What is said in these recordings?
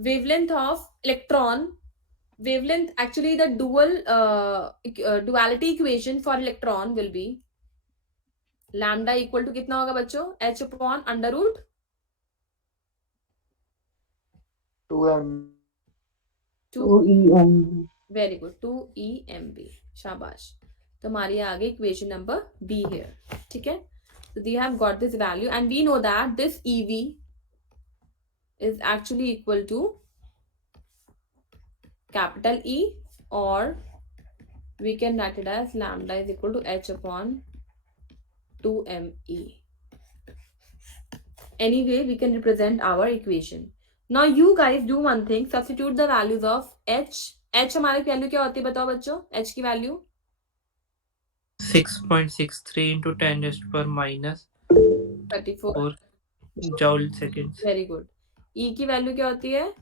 wavelength of electron, wavelength, actually the duality equation for electron will be lambda equal to कितना होगा बच्चों, h upon under root 2m 2, 2EM. Very good, 2EMB, शाबाश। तो हमारी आ गई equation number be here, ठीक है। So we have got this value and we know that this EV is actually equal to capital E, or we can write it as lambda is equal to h upon 2me. Anyway, we can represent our equation. Now you guys do one thing, substitute the values of h. h हमारी value क्या होती है बताओ बच्चों, h की value 6.63 into 10 raised to power minus 34, 4 joule seconds. Very good. e की value क्या होती है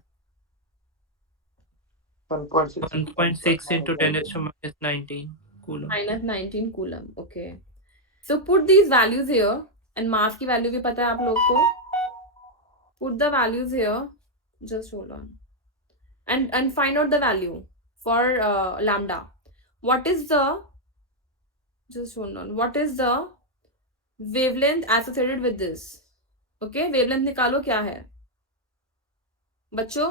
1.6 1.6 into 10 raised to minus 19 coulomb. -19 coulomb. Okay, so put these values here and mass की वैल्यू भी पता है आप लोग को। Put the values here, just hold on, and find out the value for lambda. What is the, just hold on, what is the wavelength associated with this? Okay, wavelength निकालो क्या है बच्चों।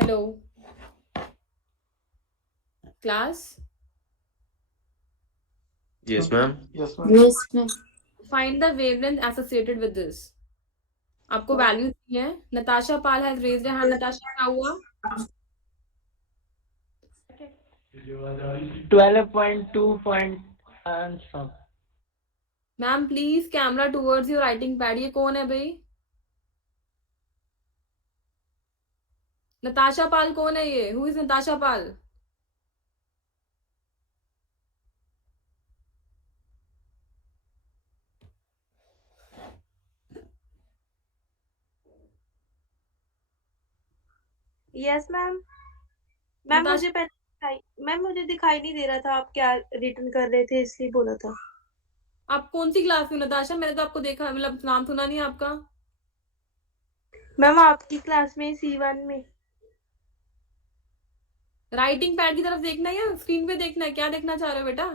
Hello class, Yes, ma'am. Yes, ma'am. Yes, ma'am. find the wavelength associated with this. आपको value दी है। Natasha Pal has raised a hand. Natasha क्या हुआ? 12.2 and some. Ma'am please camera towards your writing pad. ये कौन है भाई? नताशा पाल कौन है ये? Who is Natasha Pal? Yes ma'am. Ma'am Natasha- मुझे मैम मुझे दिखाई नहीं दे रहा था आप क्या रिटर्न कर रहे थे, इसलिए बोला था। आप कौन सी क्लास में नताशा? मैंने तो आपको देखा, मतलब नाम सुना नहीं आपका। मैम आपकी क्लास में C1 में। राइटिंग पैड की तरफ देखना है या स्क्रीन पे देखना है? क्या देखना चाह रहे हो बेटा?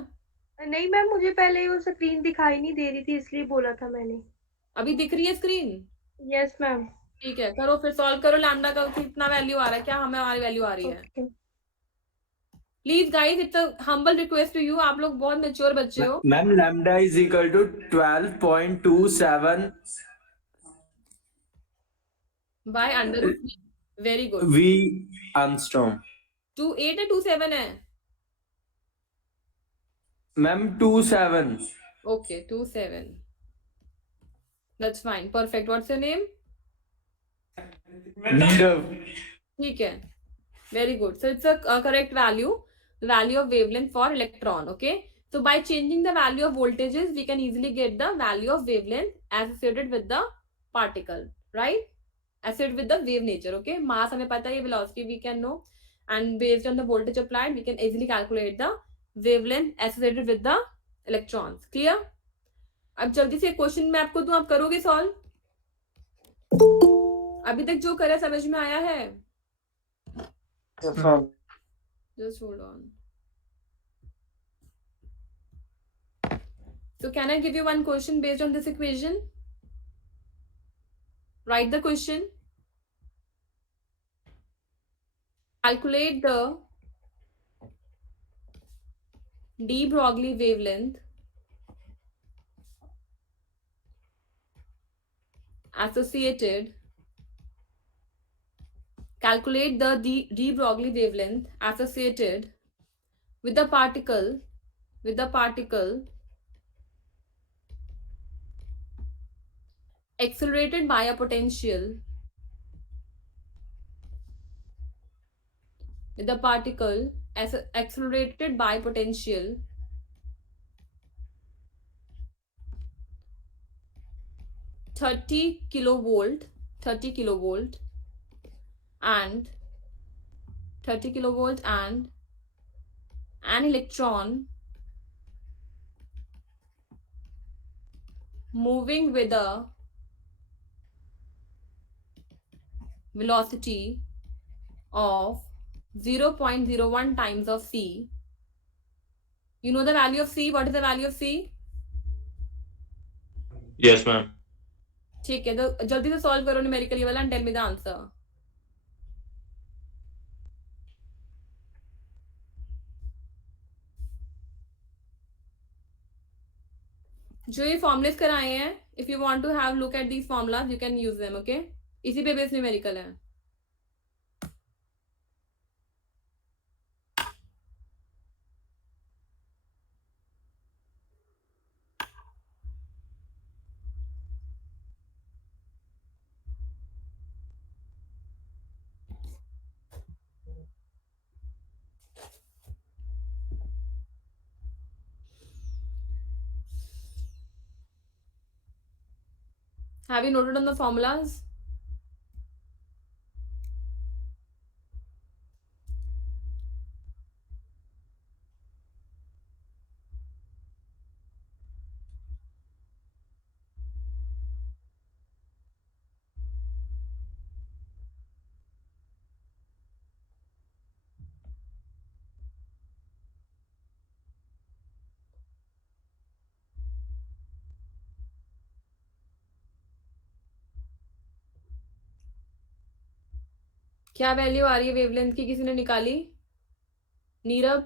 नहीं मैम, मुझे पहले वो स्क्रीन दिखाई नहीं दे रही थी, इसलिए बोला था मैंने। अभी दिख रही है स्क्रीन? Yes ma'am. ठीक है, करो फिर, सॉल्व करो। लैम्डा का कितना वैल्यू आ रहा है, क्या हमें हमारी वैल्यू आ रही है? Okay please guys, it's a humble request to you, आप लोग बहुत मैच्योर बच्चे हो। Ma'am, lambda is equal to 12.27 by under, very good. V Armstrong. 28 है 27 है? Ma'am, 27. Okay 27, that's fine, perfect. What's your name? Nirav. ठीक है, very good. So it's a correct value, the value of wavelength for electron. Okay, so by changing the value of voltages, we can easily get the value of wavelength associated with the particle, right? Associated with the wave nature. Okay, mass हमें पता है, velocity we can know, and based on the voltage applied, we can easily calculate the wavelength associated with the electrons. Clear? अब जल्दी से question मैं आपको दूं, आप करोगे सॉल्व? अभी तक जो करे समझ में आया है? Yes, ma'am. Just hold on. So can I give you one question based on this equation? Write the question. Calculate the de Broglie wavelength associated. Calculate the de Broglie wavelength associated with the particle accelerated by a potential accelerated by potential 30 kilovolt and 30 kilovolt and an electron moving with a velocity of 0.01 times of c. You know the value of c? What is the value of c? Yes, ma'am. ठीक है, तो जल्दी से solve करो numerically वाला and tell me the answer. जो ये formulas कराए हैं, if you want to have look at these formulas you can use them. Okay, इसी पे बेस न्यूमेरिकल है. Have you noted on the formulas? क्या वैल्यू आ रही है वेवलेंथ की, किसी ने निकाली? Neerav,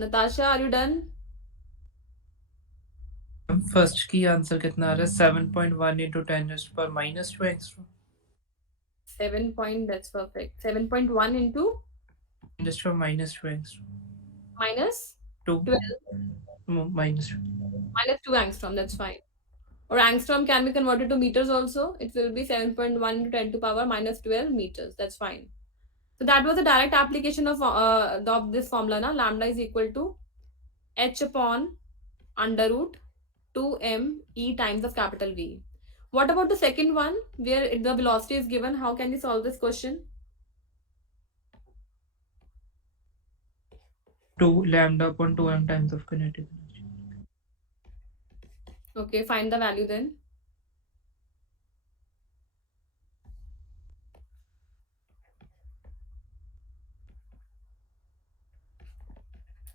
Natasha, are you done? First की आंसर कितना आ रहा है? 7.1 into 10 raised to power minus 2 angstrom. 7 point, that's perfect. 7.1 into Just for minus 2 angstrom. minus 2 12 minus 2. minus 2 angstrom, that's fine. Or angstrom can be converted to meters also. It will be 7.1 into 10 to power minus 12 meters. That's fine. So that was a direct application of this formula. Na? Lambda is equal to h upon under root 2m e times of capital V. What about the second one where the velocity is given? How can we solve this question? 2 lambda upon 2m times of kinetic energy. Okay, find the value then.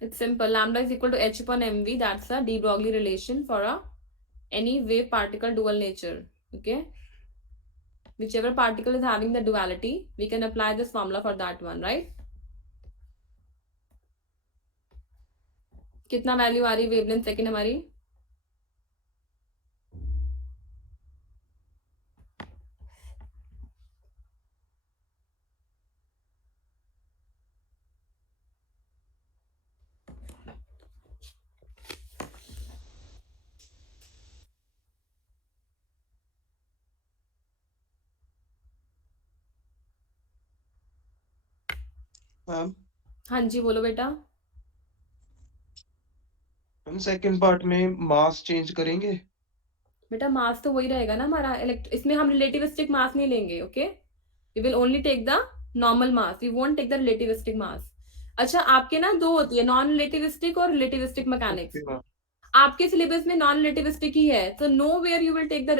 It's simple. Lambda is equal to h upon mv. That's a de Broglie relation for any wave particle dual nature. Okay. Whichever particle is having the duality, we can apply this formula for that one, right? कितना value आ रही है wavelength second हमारी? Ma'am हाँ जी, बोलो बेटा. हम second part में मास चेंज करेंगे. बेटा मास तो वही रहेगा ना हमारा. इसमें हम रिलेटिविस्टिक मास नहीं लेंगे. Okay, we will only take the normal mass. We won't take the relativistic mass. अच्छा, आपके ना दो होती है, नॉन रिलेटिविस्टिक और रिलेटिविस्टिक मैकेनिक्स. Okay ma'am. आपके सिलेबस में नॉन रिलेटिविस्टिक ही है, तो nowhere you will take the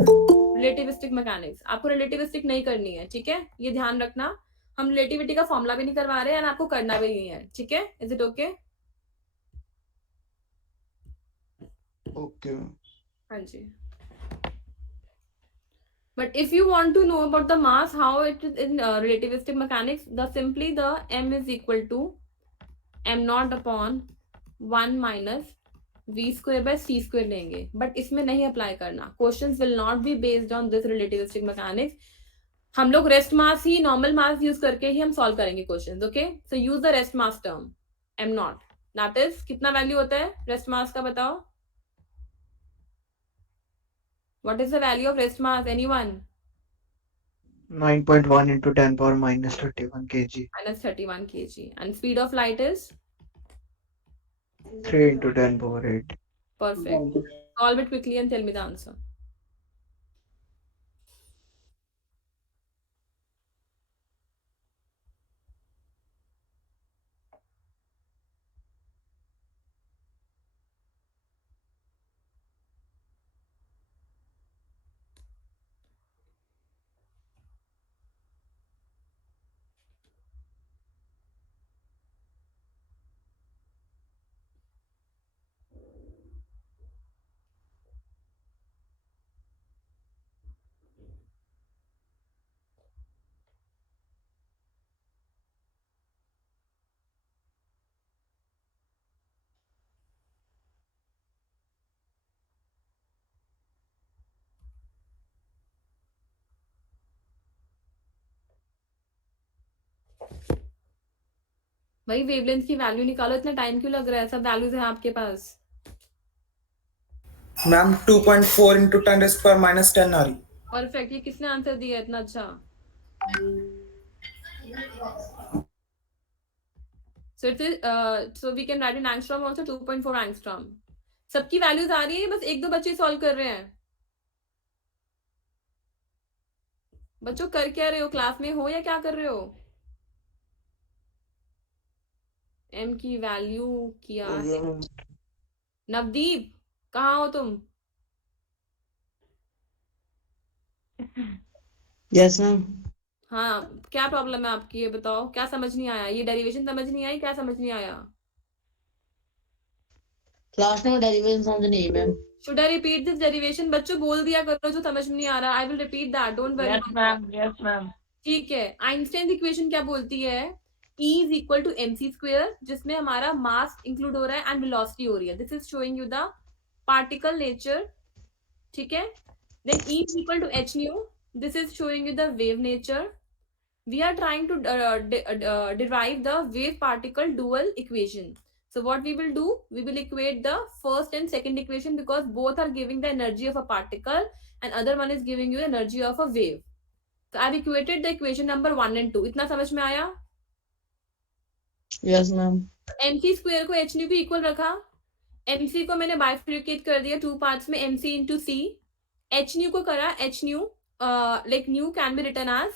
relativistic mechanics. आपको रिलेटिविस्टिक नहीं करनी है, ठीक है? ये ध्यान रखना. हम रिलेटिविटी का फॉर्मूला भी नहीं करवा रहे हैं और आपको करना भी नहीं है, ठीक है? Is it okay? Okay ma'am. हाँ जी. But if you want to know about the mass, how it is in relativistic mechanics, simply the m is equal to m naught upon 1 minus v square by c square लेंगे. But इसमें नहीं apply करना. Questions will not be based on this relativistic mechanics. हम लोग rest mass ही, normal मास use करके ही हम solve करेंगे questions. Okay, so use the rest mass term m naught. That is कितना वैल्यू होता है रेस्ट मास का, बताओ. What is the value of rest mass? Anyone? 9.1 into 10 power minus 31 kg. Minus 31 kg. And speed of light is 3 into 10 power 8. perfect. Solve it quickly and tell me the answer. भाई wavelength की value निकालो, इतना time क्यों लग रहा है? सब values हैं आपके पास। मैम 2.4 into 10⁻⁻10 आ रही। परफेक्ट, ये किसने आंसर दिया इतना अच्छा? So it is so we can write in angstrom also 2.4 angstrom. सबकी वैल्यूज आ रही है, बस एक दो बच्चे सॉल्व कर रहे हैं। बच्चों कर क्या रहे हो? क्लास में हो या क्या कर रहे हो? एम की वैल्यू क्या है? नवदीप, कहाँ हो तुम? Yes ma'am. हाँ, क्या प्रॉब्लम है आपकी, ये बताओ। क्या समझ नहीं आया? ये डेरिवेशन समझ नहीं आई? क्या समझ नहीं आया? क्लास में डेरिवेशन समझ नहीं आई ma'am. Should I repeat this derivation? बच्चों बोल दिया करो जो समझ में नहीं आ रहा। I will repeat that, don't worry. Yes ma'am, yes ma'am. ठीक है, आइंस्टाइन इक्वेशन क्या बोलती है? E is equal to mc square, जिसमें हमारा मास इंक्लूड हो रहा है एंड वेलोसिटी हो रही है। This is showing you the particle nature. ठीक है, then E is equal to h nu, this is showing you the wave nature. We are trying to derive the wave particle dual equation. So what we will do, we will equate the first and second equation because both are giving the energy of a particle and other one is giving you energy of a wave. So I've equated the equation number 1 and 2. इतना समझ में आया? Yes ma'am. mc square को h nu भी equal रखा। mc को मैंने bifurcate कर दिया टू पार्ट्स में, mc into c। h nu को करा h nu, like nu can be written as,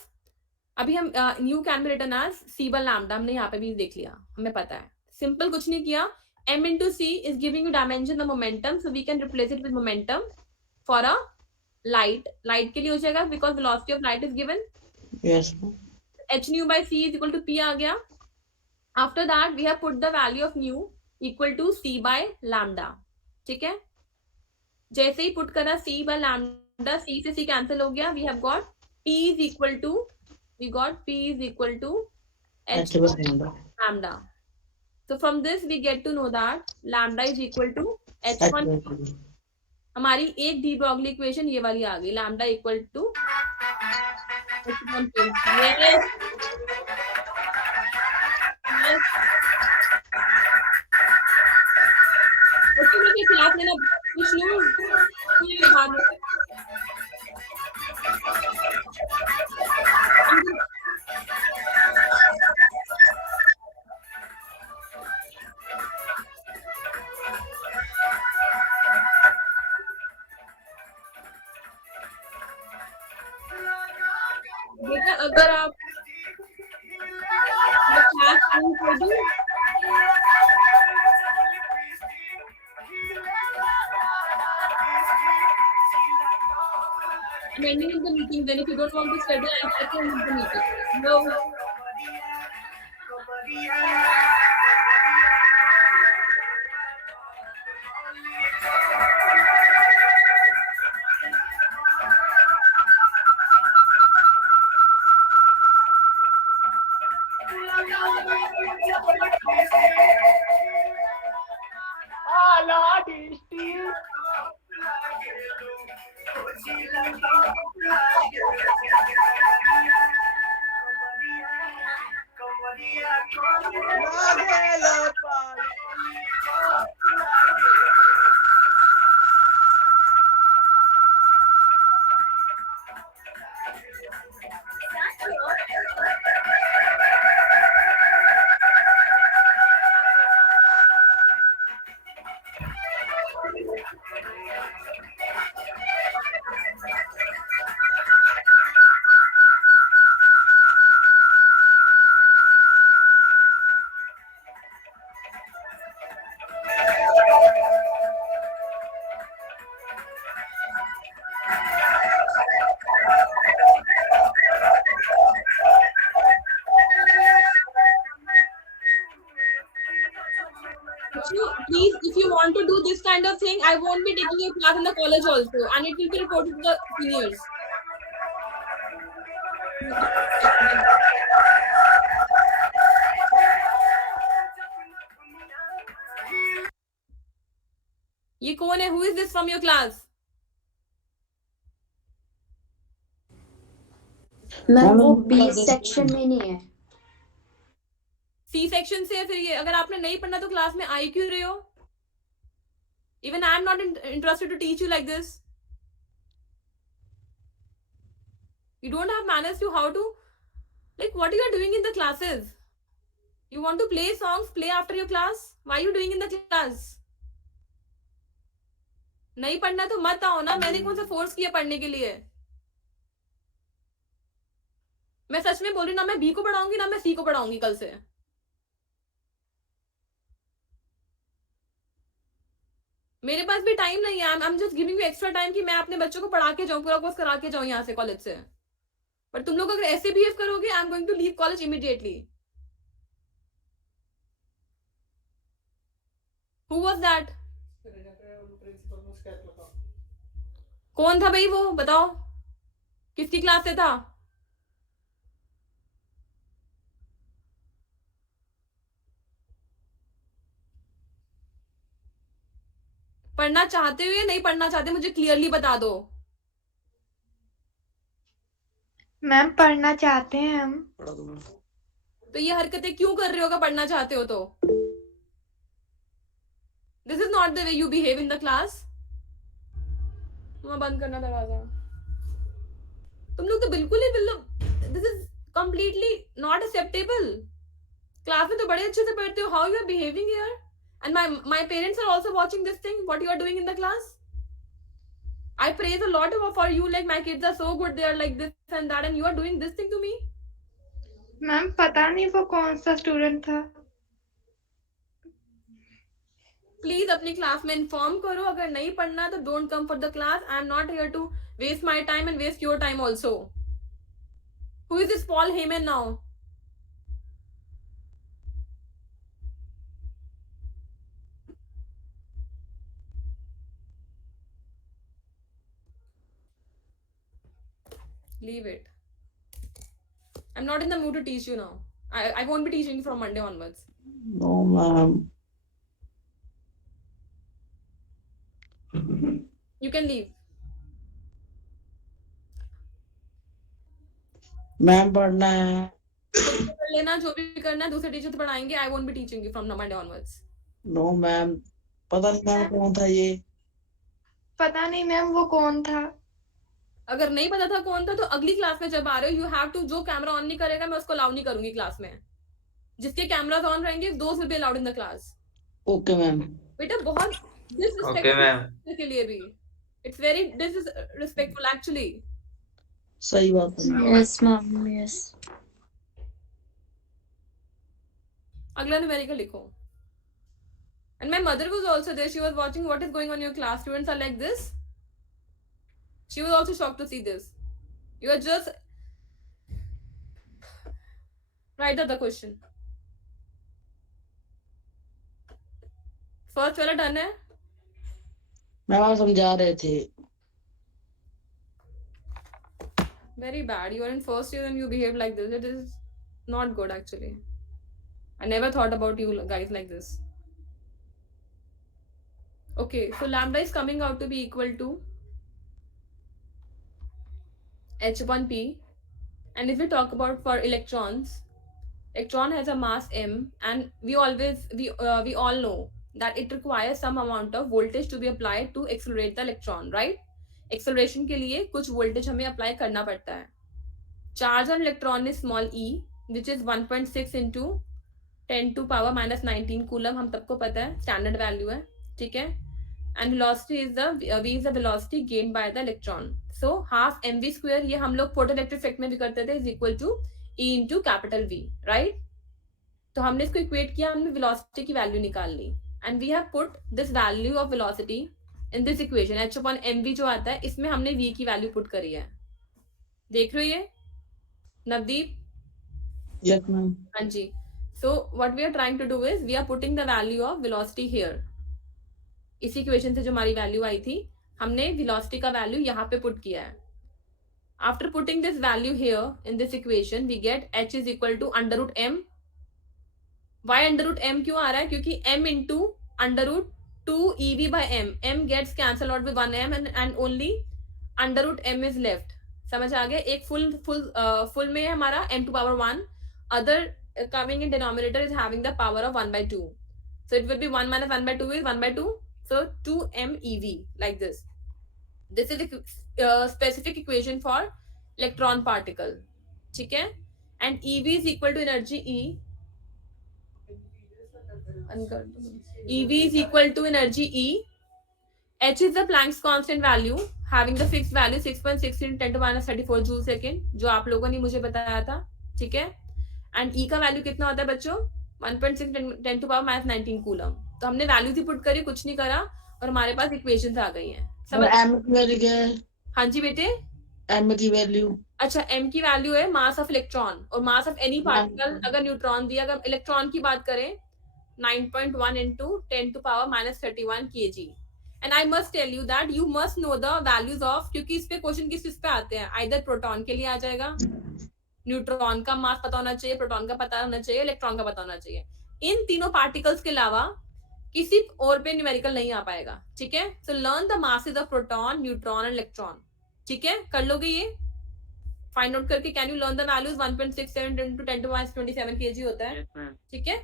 अभी हम nu can be written as c by lambda, हमने यहाँ पे भी देख लिया, हमें पता है। सिंपल कुछ नहीं किया। m into c is giving you dimension the momentum, so we can replace it with momentum for a light. Light के लिए हो जाएगा because velocity of light is given. Yes ma'am. h nu by c is equal to p आ गया। After that we have put the value of nu equal to c by lambda. ठीक है, जैसे ही पुट करा c by lambda, c से c cancel हो गया। We have got p is equal to, we got p is equal to h lambda. So from this we get to know that lambda is equal to h1। हमारी एक de Broglie equation ये वाली आ गई, lambda equal to h1। yes, yes। बच्चों में से class लेना विष्णु, बेटा अगर आप क्लास कर दूं, I'm ending in the meeting. Then if you don't want to study, I'll end the meeting. No. Please, if you want to do this kind of thing, I won't be taking your class in the college also, and it will be reported to the seniors. ये कौन है? Who is this from your class? Ma'am वो B section में नहीं है। C section से है फिर ये। अगर आपने नहीं पढ़ना तो क्लास में आई क्यों रहे हो? Even I am not interested to teach you like this. You don't have manners to how to, like, what you are doing in the classes. You want to play songs, play after your class. Why are you doing in the class? नहीं पढ़ना तो मत आओ ना. मैंने कौन सा force किया पढ़ने के लिए? मैं सच में बोल रही हूँ, ना मैं बी को पढ़ाऊंगी ना मैं सी को पढ़ाऊंगी कल से. मेरे पास भी टाइम नहीं है. I am just giving you extra time कि मैं अपने बच्चों को पढ़ा के जाऊं, पूरा कोर्स करा के जाऊं यहाँ से कॉलेज से. पर तुम लोग अगर ऐसे बिहेव करोगे, I am going to leave college immediately. Who was that? कौन था भाई वो? बताओ किसकी क्लास से था? पढ़ना चाहते हो या नहीं पढ़ना चाहते, मुझे क्लियरली बता दो. मैम पढ़ना चाहते हैं हम. पढ़ा दो मैम। तो ये हरकतें क्यों कर रहे हो अगर पढ़ना चाहते हो तो? This is not the way you behave in the class. बंद करना दरवाजा. तुम लोग तो बिल्कुल ही this is completely not acceptable. Class में तो बड़े अच्छे से पढ़ते हो. How you are behaving here? And my parents are also watching this thing, what you are doing in the class. I praise a lot for you, like my kids are so good, they are like this and that, and you are doing this thing to me. Ma'am पता नहीं वो कौन सा student था. Please अपनी class में inform करो. अगर नहीं पढ़ना तो don't come for the class. I am not here to waste my time and waste your time also. Who is this Paul Heyman now? Leave it. I'm not in the mood to teach you now. I won't be teaching you from Monday onwards. No, ma'am. You can leave. Ma'am पढ़ना है. कर लेना जो भी करना है, दूसरे teacher तो पढ़ाएंगे. I won't be teaching you from Monday onwards. No, ma'am. पता नहीं मैम कौन था ये. पता नहीं मैम वो कौन था. अगर नहीं पता था कौन था तो अगली क्लास में जब आ रहे हो यू हैव टू, जो कैमरा ऑन नहीं करेगा मैं उसको अलाउ नहीं करूंगी क्लास में. जिसके कैमरास ऑन रहेंगे those will be allowed in the class. Okay ma'am. बेटा बहुत डिसरिस्पेक्टफुल के लिए भी. It's very disrespectful actually. सही बात है. Yes, ma'am. Yes. अगला न्यूमेरिकल लिखो. And my mother was also there. She was watching what is going on in your class. Students are like this. She was also shocked to see this. You are just write out the question. First वाला done है. Ma'am आप समझा रहे थे. Very bad. You are in first year and you behave like this. It is not good actually. I never thought about you guys like this. Okay, so lambda is coming out to be equal to h1p, and if we talk about for electrons, electron has a mass m, and we all know that it requires some amount of voltage to be applied to accelerate the electron, right? Acceleration के लिए कुछ voltage हमें apply करना पड़ता है. Charge on electron is small e, which is 1.6 into 10 to power minus 19 coulomb. हम सबको पता है, standard value है, ठीक है? And velocity is the velocity gained by the electron. So half mv square, ये हम लोग photoelectric effect में भी करते थे, is equal to e into capital V, right? तो हमने इसको equate किया, हमने velocity की value निकाल ली, and we have put this value of velocity in this equation. h upon mv जो आता है, इसमें हमने v की value put करी है. देख रहे हो ये नवदीप? Yes ma'am. हाँ जी. So what we are trying to do is we are putting the value of velocity here. इसी इक्वेशन से जो हमारी वैल्यू आई थी, हमने वेलोसिटी का वैल्यू यहाँ पे पुट किया है. After putting this value here in this equation we get h is equal to under root m. Why under root m क्यों आ रहा है? क्योंकि m into under root 2 EV by m gets cancel out with 1m and only under root m is left. समझ आ गया? एक full में हमारा m to power 1, other coming in denominator is having the power of 1 by 2. So it will be 1 minus 1 by 2 is 1 by 2. So 2 MeV like this. This is the specific equation for electron particle. ठीक है? And EV is equal to energy E. EV is equal to energy E. H is the Planck's constant value having the fixed value 6.6 in 10 to minus 34 joule second, जो आप लोगों ने मुझे बताया था. ठीक है? एंड E का वैल्यू कितना होता है बच्चों? 1.6 10 to power minus 19 कूलम. तो हमने वैल्यूज ही पुट करी, कुछ नहीं करा, और हमारे पास इक्वेशंस आ गई हैं. और m की वैल्यू क्या है? हाँ जी बेटे. m की वैल्यू अच्छा, m की वैल्यू है मास ऑफ इलेक्ट्रॉन, और मास ऑफ एनी पार्टिकल अगर न्यूट्रॉन दिया, अगर इलेक्ट्रॉन की बात करें 9.1 into 10 to power minus 31 kg. And I must tell you that you must know the values of, क्योंकि इस पे क्वेश्चन किस पे आते हैं, आइदर प्रोटॉन के लिए आ जाएगा, न्यूट्रॉन का मास पता होना चाहिए, प्रोटॉन का पता होना चाहिए, इलेक्ट्रॉन का पता होना चाहिए. इन तीनों पार्टिकल्स के अलावा किसी और पे न्यूमेरिकल नहीं आ पाएगा. ठीक है? So learn the masses of proton, neutron and electron. ठीक है? कर लोगे ये? फाइंड आउट करके can you learn the values. 1.67 into 10 to minus 27 kg होता है. ठीक है?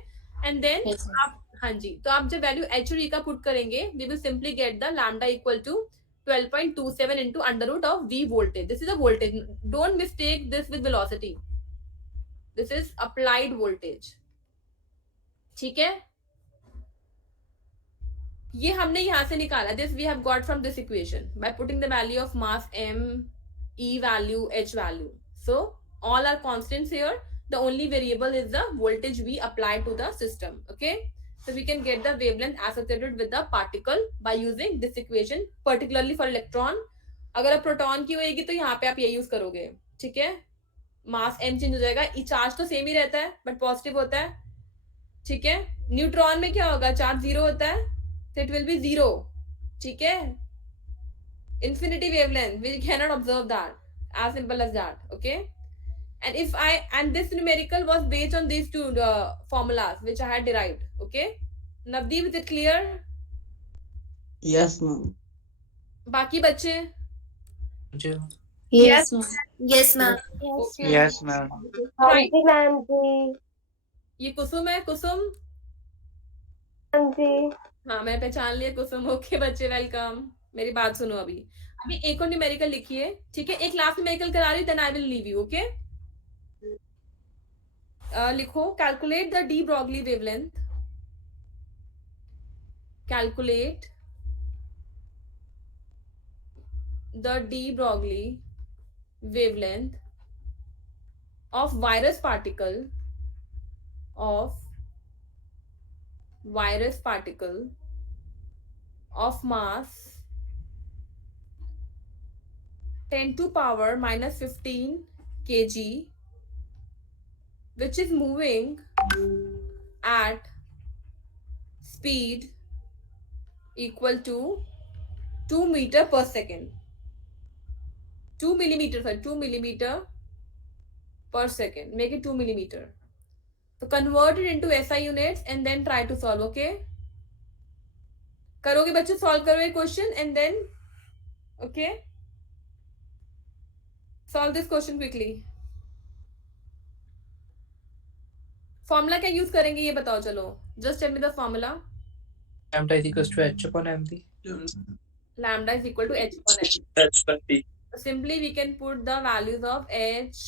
एंड देन आप, हाँ जी, तो आप जब वैल्यू एच और ई का पुट करेंगे, we will simply get the lambda equal to 12.27 into under root of v voltage. This is a voltage, don't mistake this with velocity. This is applied voltage. ठीक है? ये हमने यहां से निकाला. This we have got from this equation by putting the value of mass m, e value, h value. So all are constants here. The only variable is the voltage we apply to the system. Okay, so we can get the wavelength associated with the particle by using this equation, particularly for electron. अगर आप proton की होगी तो यहाँ पे आप ये use करोगे. ठीक है? मास m चेंज हो जाएगा, चार्ज तो सेम ही रहता है बट पॉजिटिव होता है. ठीक है? न्यूट्रॉन में क्या होगा? चार्ज जीरो होता है, so it will be zero. ठीक है? Infinity wavelength, we cannot observe that. As simple as that. Okay. And if and this numerical was based on these two formulas which I had derived. Okay, Navdeep, is it clear? Yes ma'am. बाकी बच्चे? Yes, ma'am. Yes, ma'am. Okay. Yes, ma'am. Right. Ma'am ji. ये कुसुम है. कुसुम, हाँ जी. हाँ मैं पहचान लिया कुसुम. Okay बच्चे, वेलकम. मेरी बात सुनो. अभी एक और न्यूमेरिकल लिखिए. ठीक है? एक लास्ट न्यूमेरिकल करा रही, then I will leave you. Okay, लिखो. Calculate the de Broglie wavelength. Calculate the de Broglie wavelength of virus particle of mass 10 to power minus 15 kg, which is moving at speed equal to 2 meter per second. 2 millimeter per second. Make it 2 millimeter. So convert it into SI units and then try to solve. Okay, करोगे बच्चे? solve करो ये question and then okay, solve this question quickly. Formula क्या use करेंगे ये बताओ. चलो, just tell me the formula. Lambda is equals to h upon mv. Lambda is equal to h upon m. H per P. Simply we can put the values of h,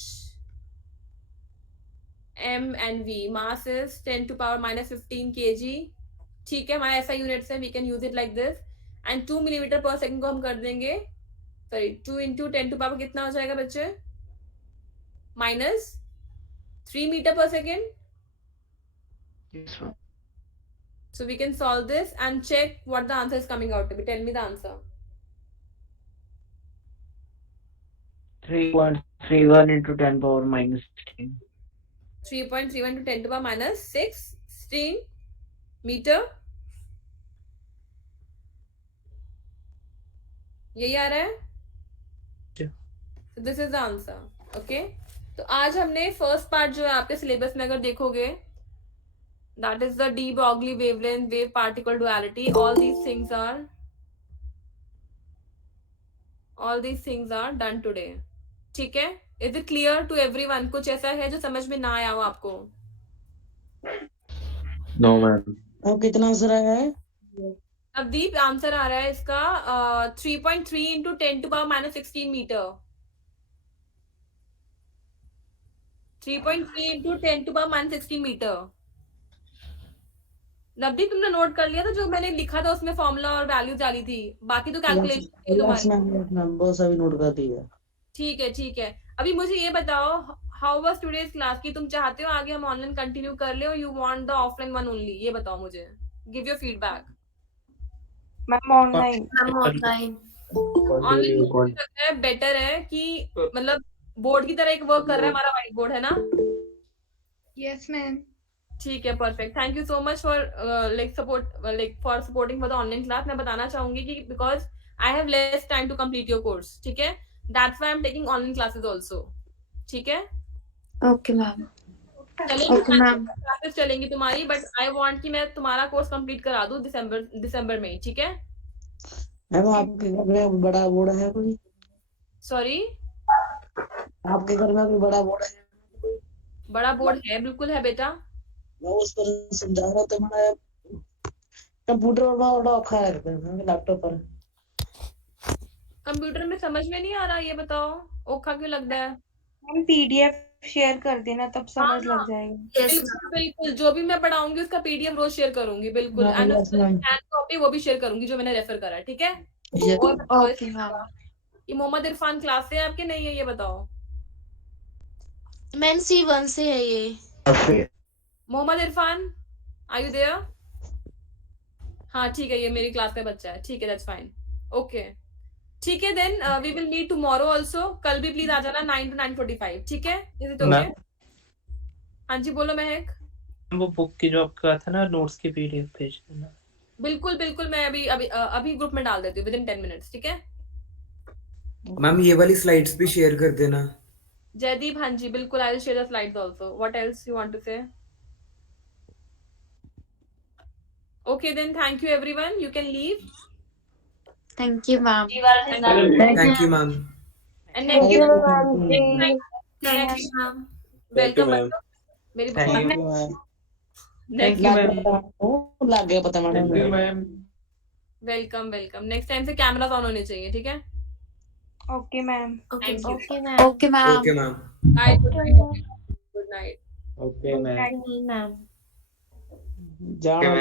m and v. Mass is 10 to power minus 15 kg. ठीक है, हमारा ऐसा unit है. we can use it like this. and 2 millimeter per second को हम कर देंगे, sorry, 2 into 10 to power कितना हो जाएगा बच्चे? minus 3 meter per second. Yes, ma'am. So we can solve this and check what the answer is coming out to be. Tell me the answer. 3.31 into 10 power minus 16. 3.31 to 10 to power minus 16 meter. यही आ रहा है. So this is the answer. Okay. तो आज हमने first part जो है आपके syllabus में अगर देखोगे, that is the de Broglie wavelength, wave particle duality. all these things are done today. ठीक है? Is it clear to everyone? कुछ ऐसा है जो समझ में ना आया हो आपको? No, ma'am. अब कितना आंसर आया है? नवदीप आंसर आ रहा है इसका 3.3 into 10 to power minus 16 metre. 3.3 into 10 to power minus 16 metre. Navdeep तुमने नोट कर लिया था जो मैंने लिखा था उसमें फॉर्मूला और वैल्यू डाली थी, बाकी तो कैलकुलेशन थी यस तुम्हारी. मैम, बस अभी नोट कर दिया। ठीक है ठीक है. अभी मुझे ये बताओ हाउ वाज टुडेज क्लास की, तुम चाहते हो आगे हम ऑनलाइन कंटिन्यू कर ले और you want the offline one only, ये बताओ मुझे. Give your feedback. Ma'am online. Online मुझे लगता है बेटर है कि मतलब बोर्ड की तरह एक वर्क कर रहा है हमारा व्हाइट बोर्ड, है ना? Yes, ma'am. ठीक है, perfect. Thank you so much for for supporting for the online class. मैं बताना चाहूंगी कि because I have less time to complete your course, ठीक है? That's why I am taking online classes also. ठीक है, Okay, ma'am. चलेंगी Okay, ma'am. Classes चलेंगी तुम्हारी, बट आई वांट कि मैं तुम्हारा कोर्स कंप्लीट करा दूं दिसंबर में, ठीक है? मैम आपके घर में बड़ा बोर्ड है कोई? सॉरी, आपके घर में कोई बड़ा बोर्ड है? बड़ा बोर्ड है, बिल्कुल है बेटा. मैं उस पर समझा रहा था, मैं कंप्यूटर पर बड़ा औखा लगता है लैपटॉप पर। कंप्यूटर में समझ में नहीं आ रहा, ये बताओ ओखा क्यों लगता है? मैम पीडीएफ शेयर कर देना तब समझ हाँ, लग जाएगा। बिल्कुल बिल्कुल, जो भी मैं पढ़ाऊंगी उसका पीडीएफ रोज शेयर करूंगी, बिल्कुल. हाँ, एंड yes, ma'am. कॉपी वो भी शेयर करूंगी जो मैंने रेफर करा है, ठीक है? Yes. और बताओ Okay, ma'am. ये मोहम्मद इरफान क्लास से है आपके, नहीं है, ये बताओ. मैम C1 से है ये. Mohammad Irfan, are you there? हाँ ठीक है, ये मेरी क्लास का बच्चा है, ठीक है, दैट्स फाइन. ओके ठीक है, then we will meet tomorrow also. कल भी प्लीज आ जाना 9 to 9:45, ठीक है? Is it okay? मैम, हाँ जी बोलो महक. वो बुक की जो आपका था ना नोट्स की पीडीएफ भेज देना. बिल्कुल बिल्कुल, मैं अभी ग्रुप में डाल देती हूँ विदिन 10 मिनट्स, ठीक है? मैम ये वाली स्लाइड्स भी शेयर कर देना. जयदीप, हाँ जी बिल्कुल, I will share the slides also. What else you want to say? Okay then, thank you everyone, you can leave. Thank you, ma'am. Thank you ma'am. And Thank next you, ma'am. Next welcome मेरी Thank Thank you, ma'am. Thank you, ma'am. लग गया पता madam. Welcome welcome. Next time से cameras on होने चाहिए, ठीक है? Okay ma'am. Okay, Thank you. okay, ma'am. Okay, ma'am. Okay ma'am. Bye, good night. Good night. Okay, ma'am. Ma'am. जाना